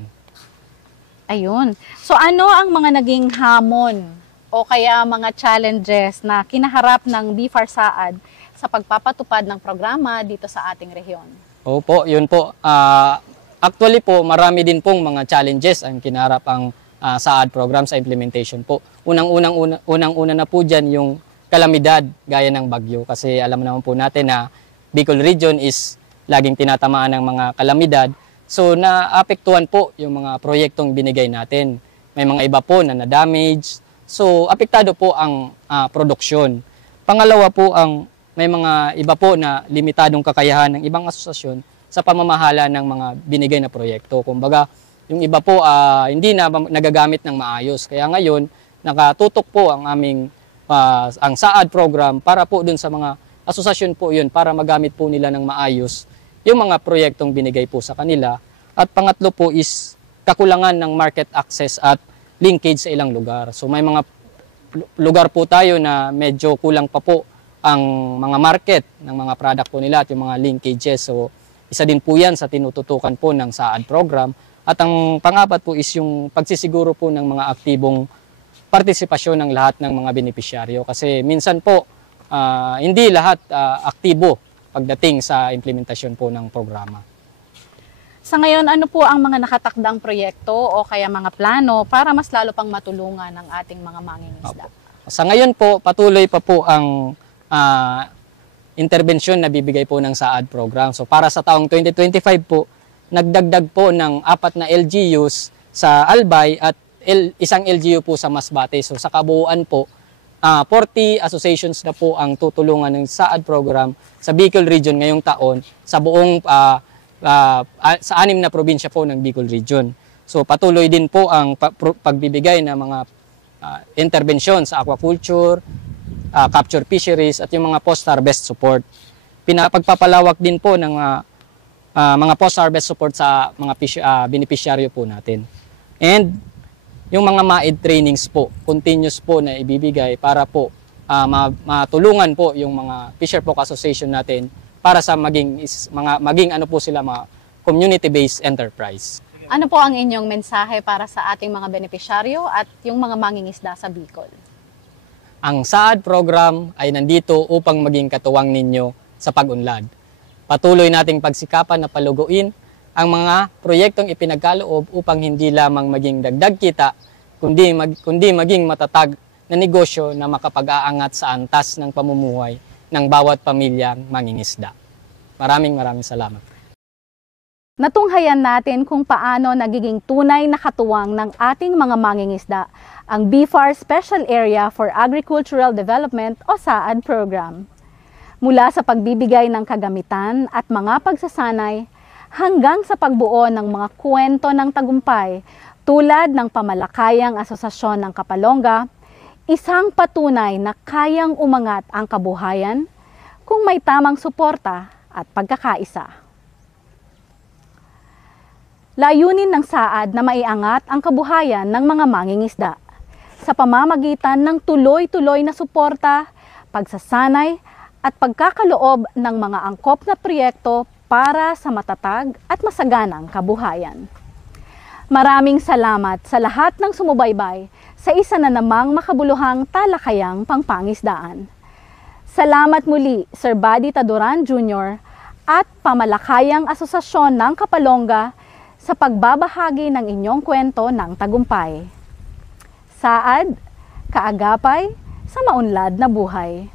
Ayun. So ano ang mga naging hamon o kaya mga challenges na kinaharap ng BIPAR Saad sa pagpapatupad ng programa dito sa ating rehiyon? Opo, yun po. Actually po, marami din pong mga challenges ang kinaharap ang Saad program sa implementation po. Unang-una na po dyan yung kalamidad gaya ng bagyo. Kasi alam naman po natin na Bicol Region is laging tinatamaan ng mga kalamidad. So naapektuhan po yung mga proyektong binigay natin. May mga iba po na na-damage. So apektado po ang produksyon. Pangalawa po, may mga iba po na limitadong kakayahan ng ibang asosasyon sa pamamahala ng mga binigay na proyekto. Kumbaga, yung iba po hindi na nagagamit ng maayos. Kaya ngayon, nakatutok po ang aming ang Saad program para po dun sa mga asosasyon po yun para magamit po nila ng maayos yung mga proyektong binigay po sa kanila. At pangatlo po is kakulangan ng market access at linkage sa ilang lugar. So may mga lugar po tayo na medyo kulang pa po ang mga market ng mga product po nila at yung mga linkages. So isa din po yan sa tinututukan po ng Saad program. At ang pangapat po is yung pagsisiguro po ng mga aktibong partisipasyon ng lahat ng mga benepisyaryo. Kasi minsan po hindi lahat aktibo pagdating sa implementasyon po ng programa. Sa ngayon, ano po ang mga nakatakdang proyekto o kaya mga plano para mas lalo pang matulungan ng ating mga mangingisda? Sa ngayon po, patuloy pa po ang intervensyon na bibigay po ng Saad program. So para sa taong 2025 po, nagdagdag po ng 4 na LGUs sa Albay at isang LGU po sa Masbate. So sa kabuuan po, 40 associations na po ang tutulungan ng Saad program sa Bicol Region ngayong taon sa buong sa 6 na probinsya po ng Bicol Region. So patuloy din po ang pagbibigay ng mga intervensyon sa aquaculture, capture fisheries at yung mga post-harvest support. Pagpapalawak din po ng mga post-harvest support sa mga beneficiaryo po natin. And yung mga MAED trainings po, continuous po na ibibigay para po matulungan po yung mga Fisher Folk Association natin para sa maging ano po sila, mga community-based enterprise. Ano po ang inyong mensahe para sa ating mga benepisyaryo at yung mga mangingisda sa Bicol? Ang SAAD program ay nandito upang maging katuwang ninyo sa pag-unlad. Patuloy nating pagsikapan na paluguin ang mga proyektong ipinagkaloob upang hindi lamang maging dagdag kita, kundi maging matatag na negosyo na makapag-aangat sa antas ng pamumuhay ng bawat pamilyang mangingisda. Maraming salamat. Natunghayan natin kung paano nagiging tunay na katuwang ng ating mga mangingisda ang BFAR Special Area for Agricultural Development o SAAD program. Mula sa pagbibigay ng kagamitan at mga pagsasanay hanggang sa pagbuo ng mga kwento ng tagumpay tulad ng Pamalakayang Asosasyon ng Kapalonga, isang patunay na kayang umangat ang kabuhayan kung may tamang suporta at pagkakaisa. Layunin ng SAAD na maiangat ang kabuhayan ng mga mangingisda sa pamamagitan ng tuloy-tuloy na suporta, pagsasanay at pagkakaloob ng mga angkop na proyekto para sa matatag at masaganang kabuhayan. Maraming salamat sa lahat ng sumubaybay sa isa na namang makabuluhang talakayang pangpangisdaan. Salamat muli, Sir Buddy Taduran Jr. at Pamalakayang Asosasyon ng Kapalonga sa pagbabahagi ng inyong kwento ng tagumpay. SAAD, kaagapay sa maunlad na buhay.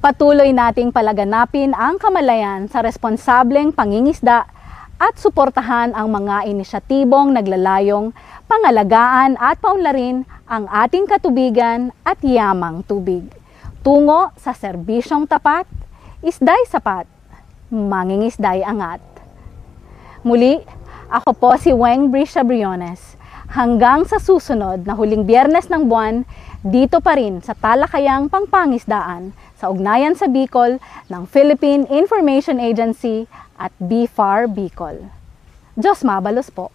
Patuloy nating palaganapin ang kamalayan sa responsableng pangingisda at suportahan ang mga inisyatibong naglalayong pangalagaan at paunlarin ang ating katubigan at yamang tubig. Tungo sa serbisyong tapat, isday sapat, mangingisday angat. Muli, ako po si Weng Brisha Briones. Hanggang sa susunod na huling Biyernes ng buwan, dito pa rin sa Talakayang Pangpangisdaan sa ugnayan sa Bicol ng Philippine Information Agency at BFAR Bicol. Diyos mabalos po.